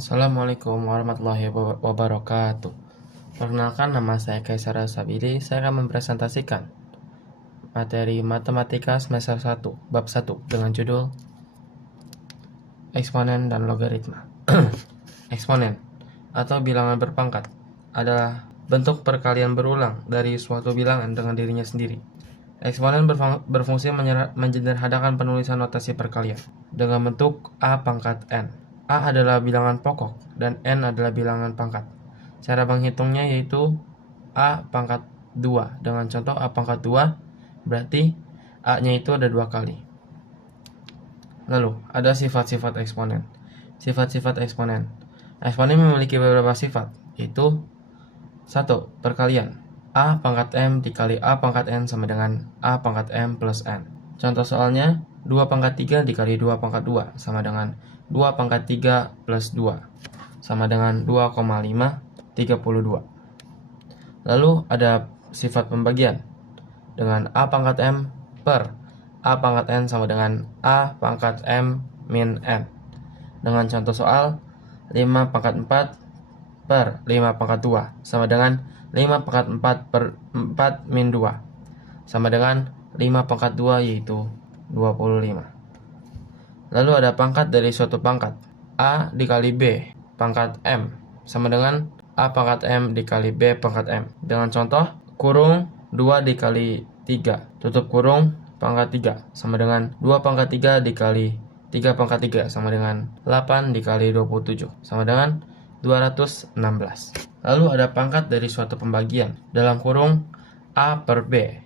Assalamualaikum warahmatullahi wabarakatuh. Perkenalkan, nama saya Kaisar Sabili. Saya akan mempresentasikan materi matematika semester 1 bab 1 dengan judul eksponen dan logaritma. Eksponen atau bilangan berpangkat adalah bentuk perkalian berulang dari suatu bilangan dengan dirinya sendiri. Eksponen berfungsi menyederhanakan penulisan notasi perkalian dengan bentuk A pangkat N. A adalah bilangan pokok dan N adalah bilangan pangkat. Cara menghitungnya yaitu A pangkat 2 dengan contoh A pangkat 2 berarti A-nya itu ada 2 kali. Lalu ada sifat-sifat eksponen. Sifat-sifat eksponen. Eksponen memiliki beberapa sifat, yaitu 1. Perkalian. A pangkat M dikali A pangkat N sama dengan A pangkat M plus N. Contoh soalnya 2 pangkat 3 dikali 2 pangkat 2 sama dengan 2 pangkat 3 plus 2 sama dengan 2,532. Lalu ada sifat pembagian dengan A pangkat M per A pangkat N sama dengan A pangkat M min N. Dengan contoh soal 5 pangkat 4 per 5 pangkat 2 sama dengan 5 pangkat 4 per 4 min 2 sama dengan 5 pangkat 2 yaitu 25. Lalu ada pangkat dari suatu pangkat. A dikali B pangkat M sama dengan A pangkat M dikali B pangkat M. Dengan contoh kurung 2 dikali 3 tutup kurung pangkat 3 sama dengan 2 pangkat 3 dikali 3 pangkat 3 sama dengan 8 dikali 27 sama dengan 216. Lalu ada pangkat dari suatu pembagian. Dalam kurung A per B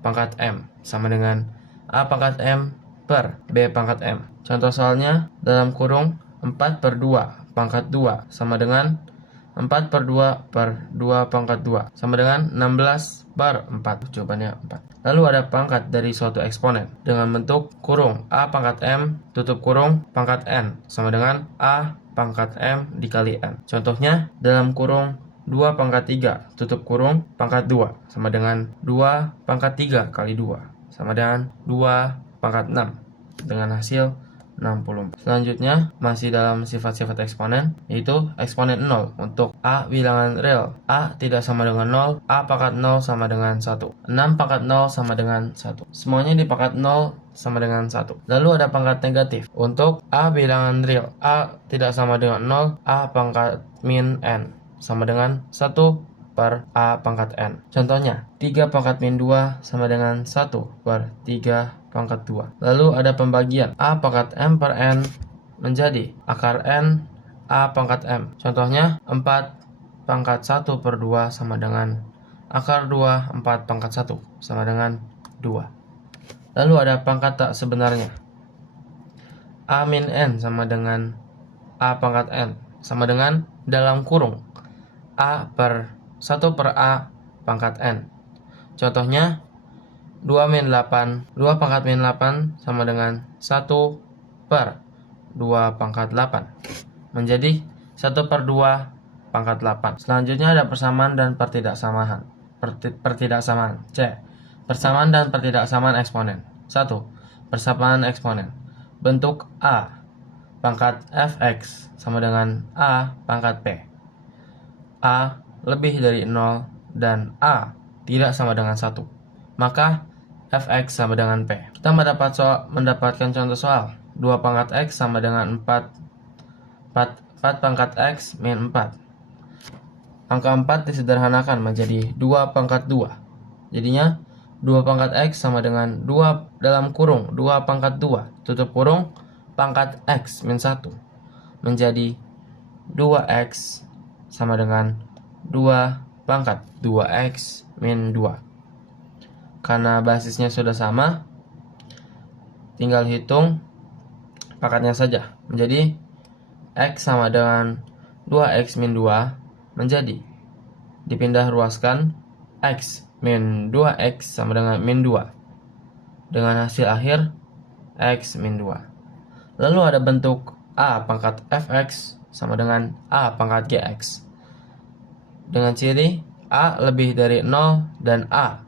pangkat M sama dengan A pangkat M per B pangkat M. Contoh soalnya dalam kurung 4 per 2 pangkat 2 sama dengan 4 per 2 per 2 pangkat 2 sama dengan 16 per 4. Jawabannya 4. Lalu ada pangkat dari suatu eksponen dengan bentuk kurung A pangkat M tutup kurung pangkat N sama dengan A pangkat M dikali N. Contohnya dalam kurung 2 pangkat 3 tutup kurung pangkat 2 sama dengan 2 pangkat 3 kali 2 sama dengan 2 pangkat 6 dengan hasil 64. Selanjutnya masih dalam sifat-sifat eksponen, yaitu eksponen 0 untuk A bilangan real. A tidak sama dengan 0, A pangkat 0 sama dengan 1, 6 pangkat 0 sama dengan 1. Semuanya dipangkat 0 sama dengan 1. Lalu ada pangkat negatif untuk A bilangan real. A tidak sama dengan 0, A pangkat min N sama dengan 1 per A pangkat N. Contohnya 3 pangkat min 2 sama dengan 1 per 3 pangkat 2. Lalu ada pembagian A pangkat M per N menjadi akar N A pangkat M. Contohnya 4 pangkat 1 per 2 sama dengan akar 2 4 pangkat 1 sama dengan 2. Lalu ada pangkat tak sebenarnya. A min N sama dengan A pangkat N sama dengan dalam kurung A per 1 per A pangkat N. Contohnya 2 min 8, 2 pangkat min 8 sama dengan 1 per 2 pangkat 8 menjadi 1 per 2 pangkat 8. Selanjutnya ada persamaan dan pertidaksamaan. Pertidaksamaan C. Persamaan dan pertidaksamaan eksponen. 1. Persamaan eksponen. Bentuk A pangkat fx sama dengan A pangkat p. A lebih dari 0 dan A tidak sama dengan 1. Maka fx sama dengan p. Kita mendapatkan contoh soal 2 pangkat x sama dengan 4 pangkat x min 4. Angka 4 disederhanakan menjadi 2 pangkat 2. Jadinya 2 pangkat x sama dengan 2 dalam kurung 2 pangkat 2 tutup kurung pangkat x min 1 menjadi 2x sama dengan 2 pangkat 2x min 2. Karena basisnya sudah sama, tinggal hitung pangkatnya saja. Menjadi x sama dengan 2x min 2 menjadi dipindah ruaskan x min 2x sama dengan min 2 dengan hasil akhir x min 2. Lalu ada bentuk A pangkat fx sama dengan A pangkat gx dengan ciri A lebih dari 0 dan A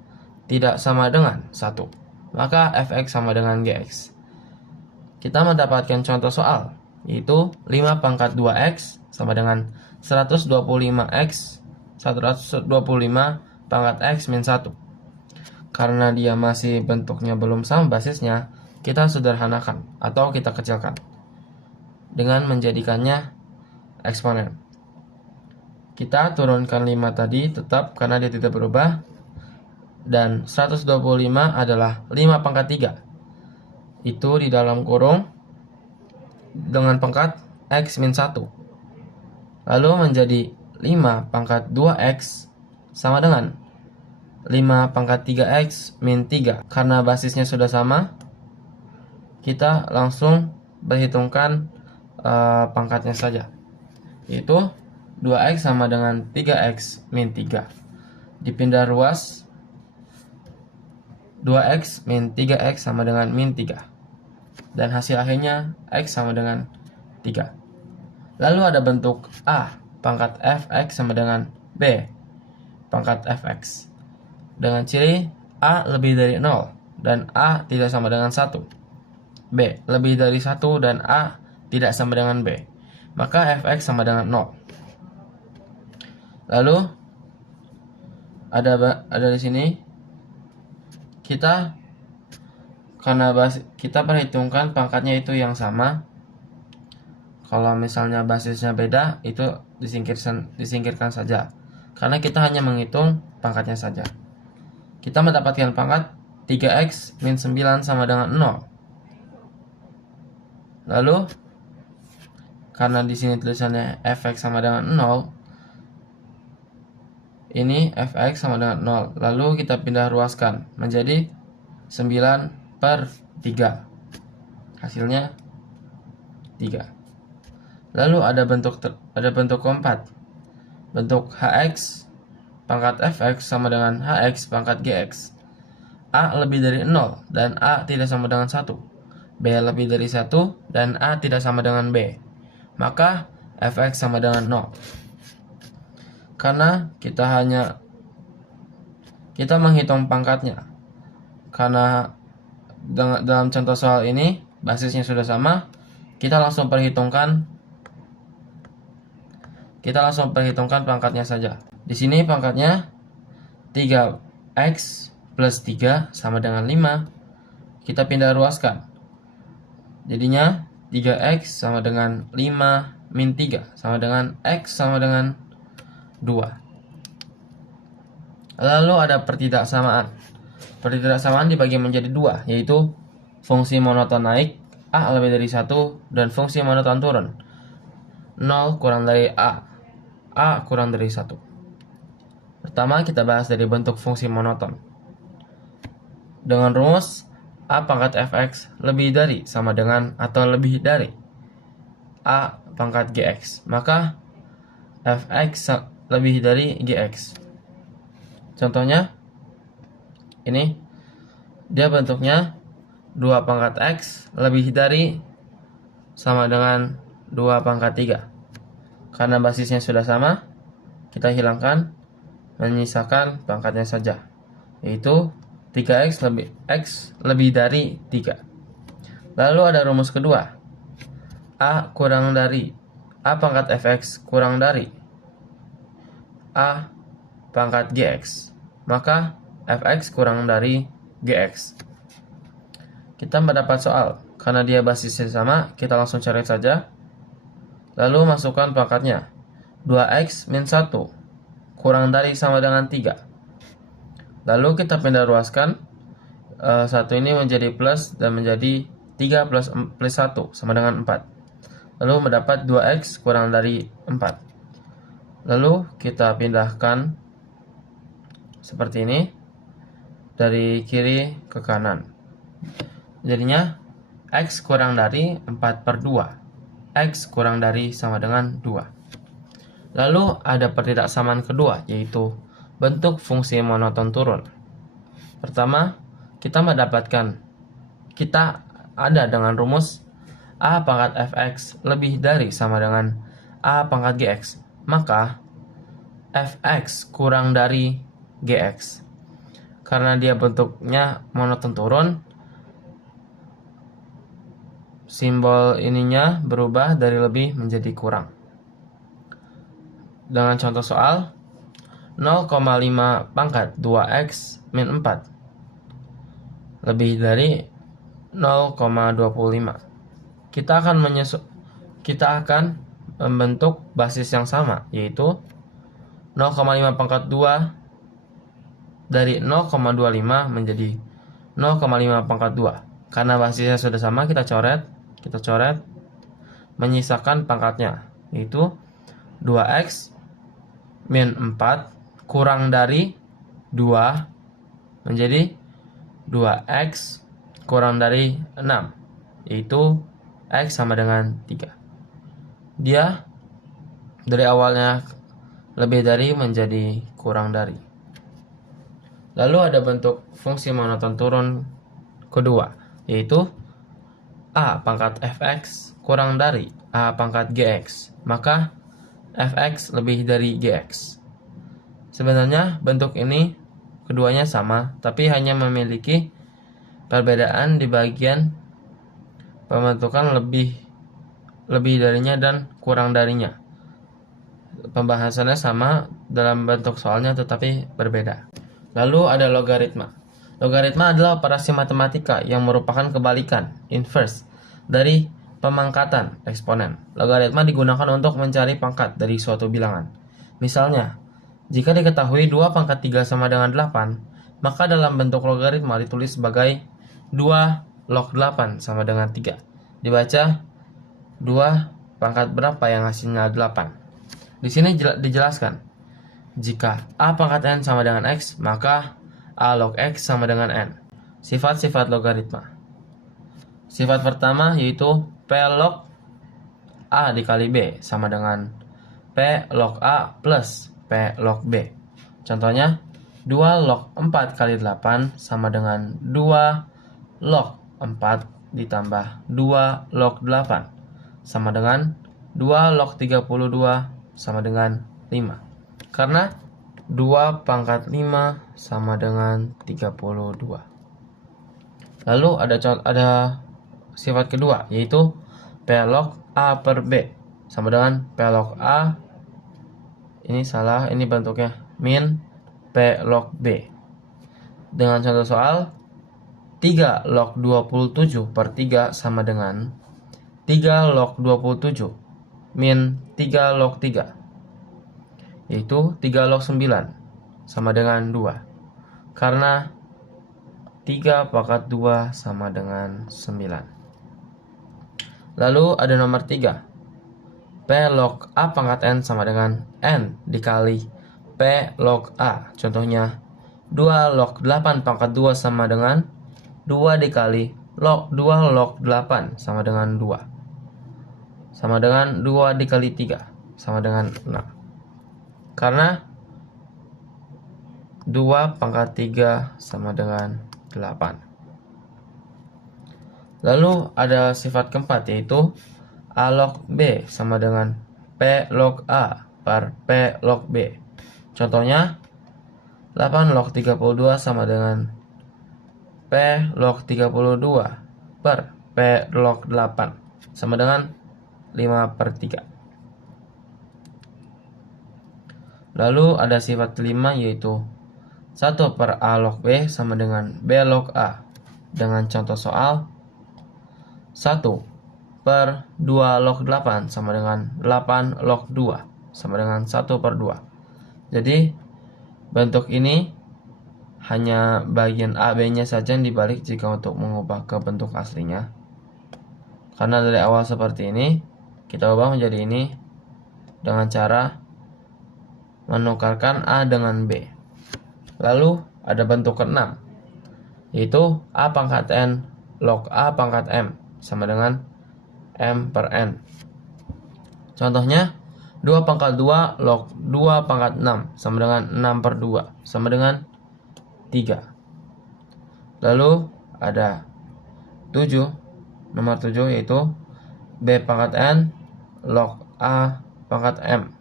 tidak sama dengan 1. Maka fx sama dengan gx. Kita mendapatkan contoh soal yaitu 5 pangkat 2x sama dengan 125x 125 pangkat x min 1. Karena dia masih bentuknya belum sama basisnya, kita sederhanakan atau kita kecilkan dengan menjadikannya eksponen. Kita turunkan 5 tadi tetap karena dia tidak berubah, dan 125 adalah 5 pangkat 3. Itu di dalam kurung dengan pangkat x min 1. Lalu menjadi 5 pangkat 2x sama dengan 5 pangkat 3x min 3. Karena basisnya sudah sama, kita langsung berhitungkan pangkatnya saja, yaitu 2x sama dengan 3x min 3. Dipindah ruas, 2x min 3x sama dengan min 3. Dan hasil akhirnya x sama dengan 3. Lalu ada bentuk A pangkat fx sama dengan b pangkat fx. Dengan ciri A lebih dari 0 dan A tidak sama dengan 1. B lebih dari 1 dan A tidak sama dengan B. Maka fx sama dengan 0. Lalu ada di sini kita, karena kita perhitungkan pangkatnya itu yang sama. Kalau misalnya basisnya beda, itu disingkirkan saja, karena kita hanya menghitung pangkatnya saja. Kita mendapatkan pangkat 3x min 9 sama dengan 0. Lalu karena di sini tulisannya fx sama dengan 0, ini fx sama dengan 0. Lalu kita pindah ruaskan menjadi 9/3. Hasilnya 3. Lalu ada bentuk keempat. Bentuk hx pangkat fx sama dengan hx pangkat gx. A lebih dari 0 dan A tidak sama dengan 1. B lebih dari 1 dan A tidak sama dengan B. Maka fx sama dengan 0. Karena kita menghitung pangkatnya. Karena dalam contoh soal ini basisnya sudah sama, kita langsung perhitungkan pangkatnya saja. Di sini pangkatnya 3x plus 3 sama dengan 5. Kita pindah ruaskan. Jadinya 3x sama dengan 5 min 3 sama dengan x sama dengan 2. Lalu ada pertidaksamaan. Pertidaksamaan dibagi menjadi 2, yaitu fungsi monoton naik A lebih dari 1 dan fungsi monoton turun 0 kurang dari A kurang dari 1. Pertama kita bahas dari bentuk fungsi monoton. Dengan rumus A pangkat fx lebih dari sama dengan atau lebih dari A pangkat gx, maka fx lebih dari gx. Contohnya ini, dia bentuknya 2 pangkat x lebih dari sama dengan 2 pangkat 3. Karena basisnya sudah sama, kita hilangkan, menyisakan pangkatnya saja, yaitu 3x lebih dari 3. Lalu ada rumus kedua. A pangkat fx kurang dari A pangkat gx, maka fx kurang dari gx. Kita mendapat soal, karena dia basisnya sama, kita langsung cari saja. Lalu masukkan pangkatnya. 2x min 1 kurang dari sama dengan 3. Lalu kita pindah ruaskan. 1 ini menjadi plus dan menjadi 3 plus 1 sama dengan 4. Lalu mendapat 2x kurang dari 4. Lalu kita pindahkan seperti ini, dari kiri ke kanan. Jadinya x kurang dari 4/2. X kurang dari sama dengan 2. Lalu ada pertidaksamaan kedua, yaitu bentuk fungsi monoton turun. Pertama, kita ada dengan rumus A pangkat fx lebih dari sama dengan A pangkat gx, maka fx kurang dari gx. Karena dia bentuknya monoton turun, simbol ininya berubah dari lebih menjadi kurang. Dengan contoh soal 0,5 pangkat 2x min 4 lebih dari 0,25. Kita akan membentuk basis yang sama, yaitu 0,5 pangkat 2 dari 0,25 menjadi 0,5 pangkat 2. Karena basisnya sudah sama, kita coret, menyisakan pangkatnya, yaitu 2x min 4 kurang dari 2 menjadi 2x kurang dari 6, yaitu x sama dengan 3. Dia dari awalnya lebih dari menjadi kurang dari. Lalu ada bentuk fungsi monoton turun kedua, yaitu a pangkat fx kurang dari a pangkat gx, maka fx lebih dari gx. Sebenarnya bentuk ini keduanya sama, tapi hanya memiliki perbedaan di bagian pembentukan lebih darinya dan kurang darinya. Pembahasannya sama dalam bentuk soalnya tetapi berbeda. Lalu ada logaritma. Logaritma adalah operasi matematika yang merupakan kebalikan, inverse, dari pemangkatan eksponen. Logaritma digunakan untuk mencari pangkat dari suatu bilangan. Misalnya, jika diketahui 2 pangkat 3 sama dengan 8, maka dalam bentuk logaritma ditulis sebagai 2 log 8 sama dengan 3. Dibaca 2 pangkat berapa yang hasilnya 8. Di sini dijelaskan, jika a pangkat n sama dengan x, maka a log x sama dengan n. Sifat-sifat logaritma. Sifat pertama yaitu p log a dikali b sama dengan p log a plus p log b. Contohnya, 2 log 4 kali 8 sama dengan 2 log 4 ditambah 2 log 8 sama dengan 2 log 32 sama dengan 5. Karena 2 pangkat 5 sama dengan 32. Lalu ada sifat kedua, yaitu P log A per B sama dengan P log A, ini salah, ini bentuknya, min P log B. Dengan contoh soal, 3 log 27 per 3 sama dengan 3 log 27 min 3 log 3, yaitu 3 log 9 sama dengan 2. Karena 3 pangkat 2 sama dengan 9. Lalu ada nomor 3. P log A pangkat n sama dengan n dikali P log A. Contohnya, 2 log 8 pangkat 2 sama dengan 2 dikali 2 log 8 sama dengan 2. Sama dengan 2 dikali 3 sama dengan 6. Karena 2 pangkat 3 sama dengan 8. Lalu ada sifat keempat, yaitu A log B sama dengan P log A per P log B. Contohnya, 8 log 32 sama dengan P log 32 per P log 8 sama dengan 5 per 3. Lalu ada sifat kelima, yaitu 1 per A log B sama dengan B log A. Dengan contoh soal, 1 per 2 log 8 sama dengan 8 log 2 sama dengan 1 per 2. Jadi bentuk ini hanya bagian A, B-nya saja yang dibalik jika untuk mengubah ke bentuk aslinya. Karena dari awal seperti ini, kita ubah menjadi ini dengan cara menukarkan A dengan B. Lalu ada bentuk ke-6, yaitu A pangkat N log A pangkat M sama dengan M per N. Contohnya, 2 pangkat 2 log 2 pangkat 6 sama dengan 6 per 2 sama dengan 3. Lalu ada 7, nomor 7, yaitu B pangkat N log A pangkat M.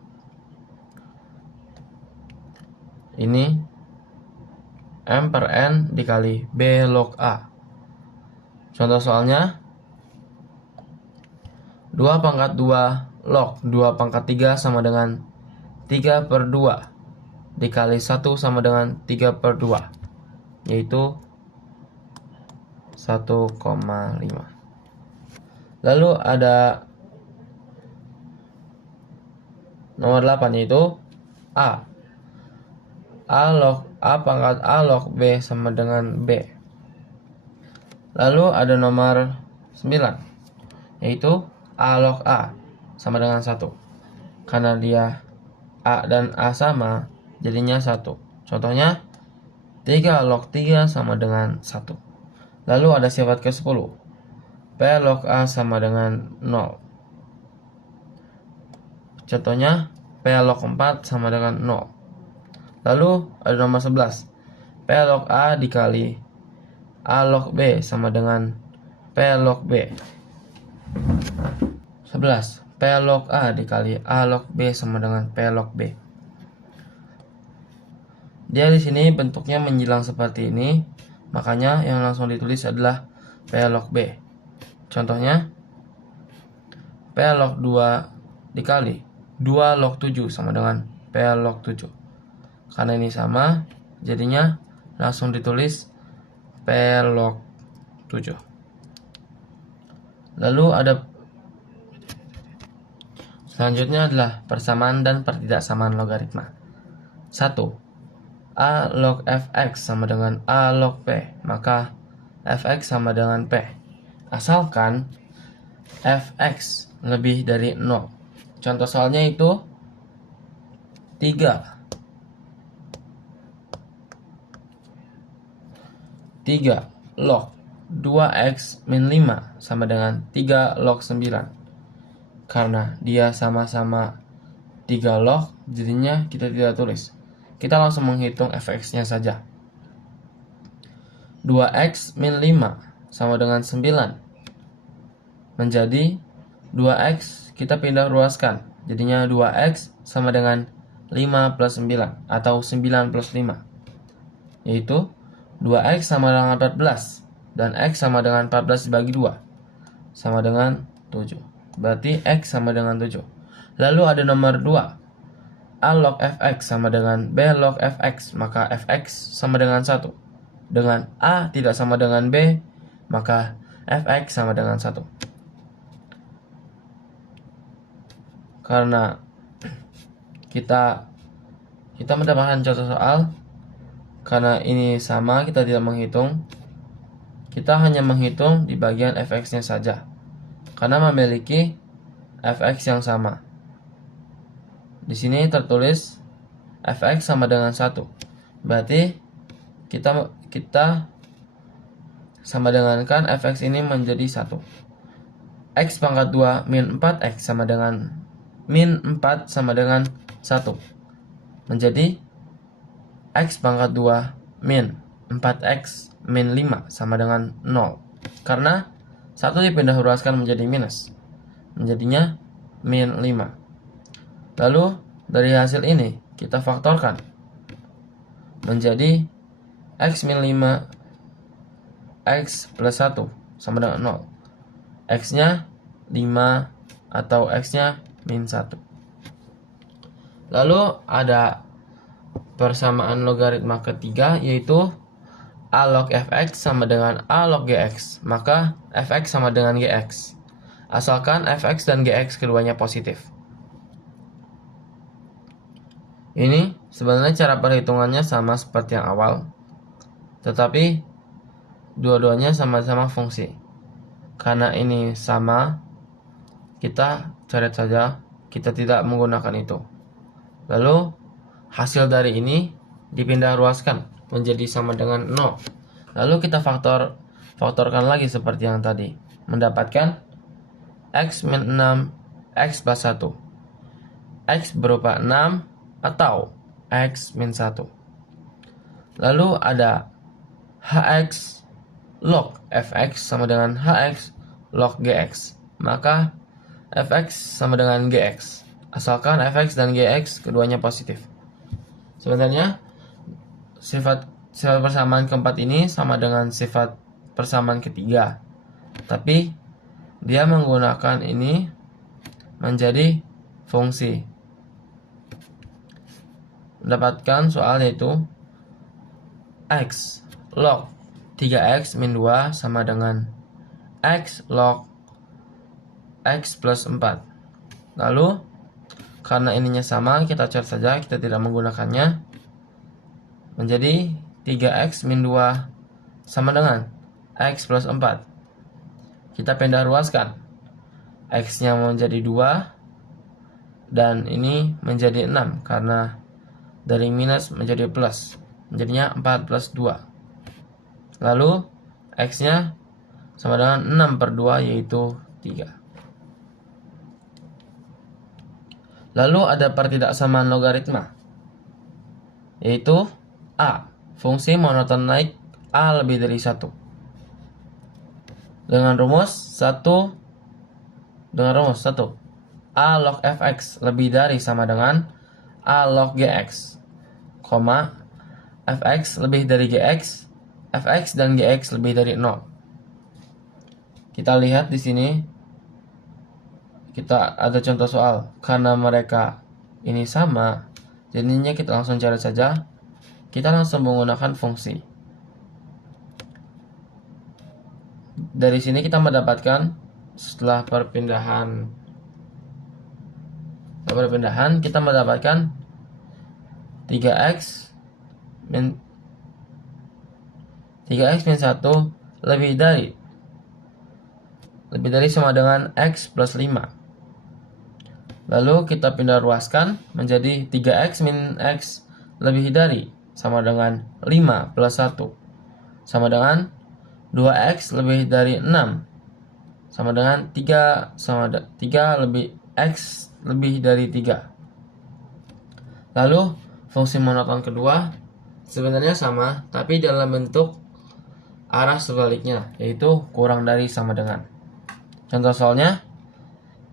Ini M per N dikali B log A. Contoh soalnya, 2 pangkat 2 log 2 pangkat 3 sama dengan 3/2 dikali 1 sama dengan 3/2, yaitu 1,5. Lalu ada nomor 8, yaitu A. A pangkat A log B sama dengan B. Lalu ada nomor 9, yaitu A log A sama dengan 1. Karena dia A dan A sama, jadinya 1. Contohnya 3 log 3 sama dengan 1. Lalu ada sifat ke-10, P log A sama dengan 0. Contohnya P log 4 sama dengan 0. Lalu ada nomor 11, P log A dikali A log B sama dengan P log B. 11. P log A dikali A log B sama dengan P log B. Dia di sini bentuknya menjilang seperti ini, makanya yang langsung ditulis adalah P log B. Contohnya P log 2 dikali 2 log 7 sama dengan P log 7. Karena ini sama, jadinya langsung ditulis P log 7. Lalu ada selanjutnya adalah persamaan dan pertidaksamaan logaritma. 1. A log fx sama dengan A log P, maka fx sama dengan P. Asalkan fx lebih dari 0. Contoh soalnya itu 3 log 2x min 5 sama dengan 3 log 9. Karena dia sama-sama 3 log, jadinya kita tidak tulis. Kita langsung menghitung fx-nya saja. 2x min 5 sama dengan 9. Menjadi 2x kita pindah ruaskan. Jadinya 2x sama dengan 5 plus 9 atau 9 plus 5. Yaitu 2x sama dengan 14. Dan x sama dengan 14 dibagi 2. Sama dengan 7. Berarti x sama dengan 7. Lalu ada nomor 2. A log fx sama dengan B log fx, maka fx sama dengan 1. Dengan A tidak sama dengan B, maka fx sama dengan 1. Karena kita mendapatkan contoh soal, karena ini sama, kita tidak menghitung. Kita hanya menghitung di bagian fx-nya saja, karena memiliki fx yang sama. Di sini tertulis fx sama dengan 1. Berarti kita sama dengankan fx ini menjadi 1. X pangkat 2 min 4x sama dengan min 4 sama dengan 1. Menjadi x pangkat 2 min 4x min 5 sama dengan 0. Karena 1 dipindah ruaskan menjadi minus. Menjadinya min 5. Lalu dari hasil ini kita faktorkan menjadi x min 5 x plus 1 sama dengan 0. X-nya 5 atau X-nya min 1. Lalu ada persamaan logaritma ketiga, yaitu A log fx sama dengan A log gx, maka fx sama dengan gx. Asalkan fx dan gx keduanya positif. Ini sebenarnya cara perhitungannya sama seperti yang awal, tetapi dua-duanya sama-sama fungsi. Karena ini sama, kita coret saja, kita tidak menggunakan itu. Lalu hasil dari ini dipindah ruaskan menjadi sama dengan 0. Lalu kita faktorkan lagi seperti yang tadi, mendapatkan x min 6 x plus 1. X berupa 6 atau x min 1. Lalu ada hx log fx sama dengan hx log gx, maka fx sama dengan gx, asalkan fx dan gx keduanya positif. Sebenarnya sifat persamaan keempat ini sama dengan sifat persamaan ketiga, tapi dia menggunakan ini menjadi fungsi. Mendapatkan soal yaitu X log 3X min 2 sama dengan X log X plus 4. Lalu karena ininya sama, kita cari saja, kita tidak menggunakannya. Menjadi 3X min 2 sama dengan X plus 4. Kita pindah ruaskan. X-nya menjadi 2 dan ini menjadi 6 karena dari minus menjadi plus. Menjadinya 4 plus 2. Lalu X-nya sama dengan 6 per 2 yaitu 3. Lalu ada pertidaksamaan logaritma, yaitu A. Fungsi monoton naik A lebih dari 1. Dengan rumus 1 A log fx lebih dari sama dengan A log gx, fx lebih dari gx, fx dan gx lebih dari 0. Kita lihat di sini. Kita ada contoh soal, karena mereka ini sama, jadinya kita langsung cari saja. Kita langsung menggunakan fungsi. Dari sini kita mendapatkan setelah perpindahan kita mendapatkan 3x min 1 lebih dari sama dengan x plus 5. Lalu kita pindah ruaskan menjadi 3x min x lebih dari sama dengan 5 plus 1 sama dengan 2x lebih dari 6 sama dengan 3 lebih x lebih dari 3. Lalu fungsi monoton kedua sebenarnya sama, tapi dalam bentuk arah sebaliknya, yaitu kurang dari sama dengan. Contoh soalnya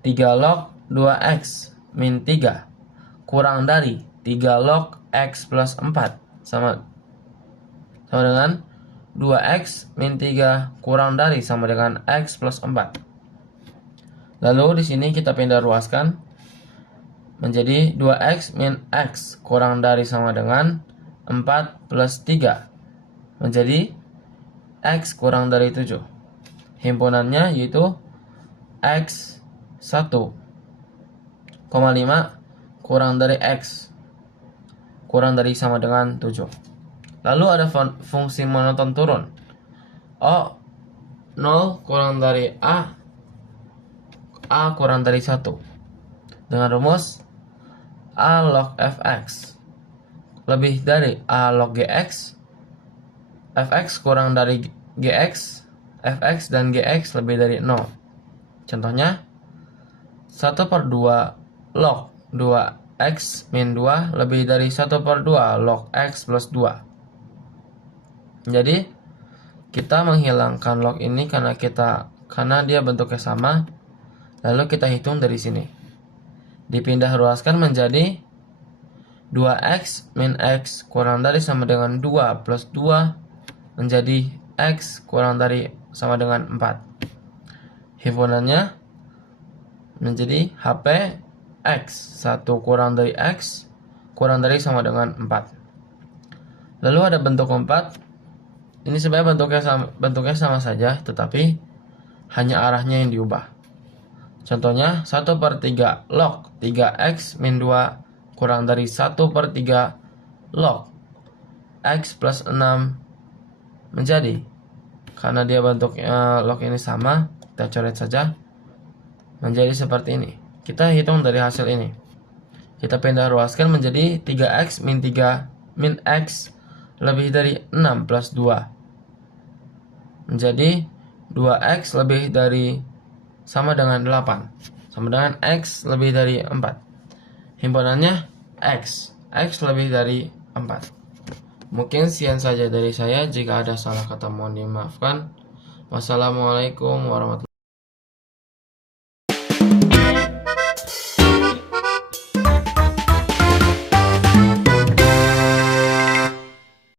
3 log 2x min 3 kurang dari 3 log x plus 4 sama dengan 2x min 3 kurang dari sama dengan x plus 4. Lalu di sini kita pindah ruaskan menjadi 2x min x kurang dari sama dengan 4 plus 3 menjadi x kurang dari 7. Himpunannya yaitu x 1,5 kurang dari x kurang dari sama dengan 7. Lalu ada fungsi monoton turun. O 0 kurang dari A kurang dari 1. Dengan rumus A log fx lebih dari A log gx, fx kurang dari gx, fx dan gx lebih dari 0. Contohnya 1 per 2 log 2x min 2 lebih dari 1 per 2 log x plus 2. Jadi kita menghilangkan log ini karena dia bentuknya sama. Lalu kita hitung dari sini. Dipindah ruaskan menjadi 2x min x kurang dari sama dengan 2 plus 2 menjadi x kurang dari sama dengan 4. Himpunannya menjadi HP x 1 kurang dari x kurang dari sama dengan 4. Lalu ada bentuk 4. Ini sebenarnya bentuknya sama saja, tetapi hanya arahnya yang diubah. Contohnya 1 per 3 log 3x min 2 kurang dari 1 per 3 log x plus 6 menjadi, karena dia bentuknya log ini sama, kita coret saja menjadi seperti ini. Kita hitung dari hasil ini. Kita pindah ruaskan menjadi 3x min 3 min x lebih dari 6 plus 2 menjadi 2x lebih dari sama dengan 8 sama dengan x lebih dari 4. Himpunannya x lebih dari 4. Mungkin sekian saja dari saya. Jika ada salah kata mohon dimaafkan. Wassalamualaikum warahmatullahi wabarakatuh.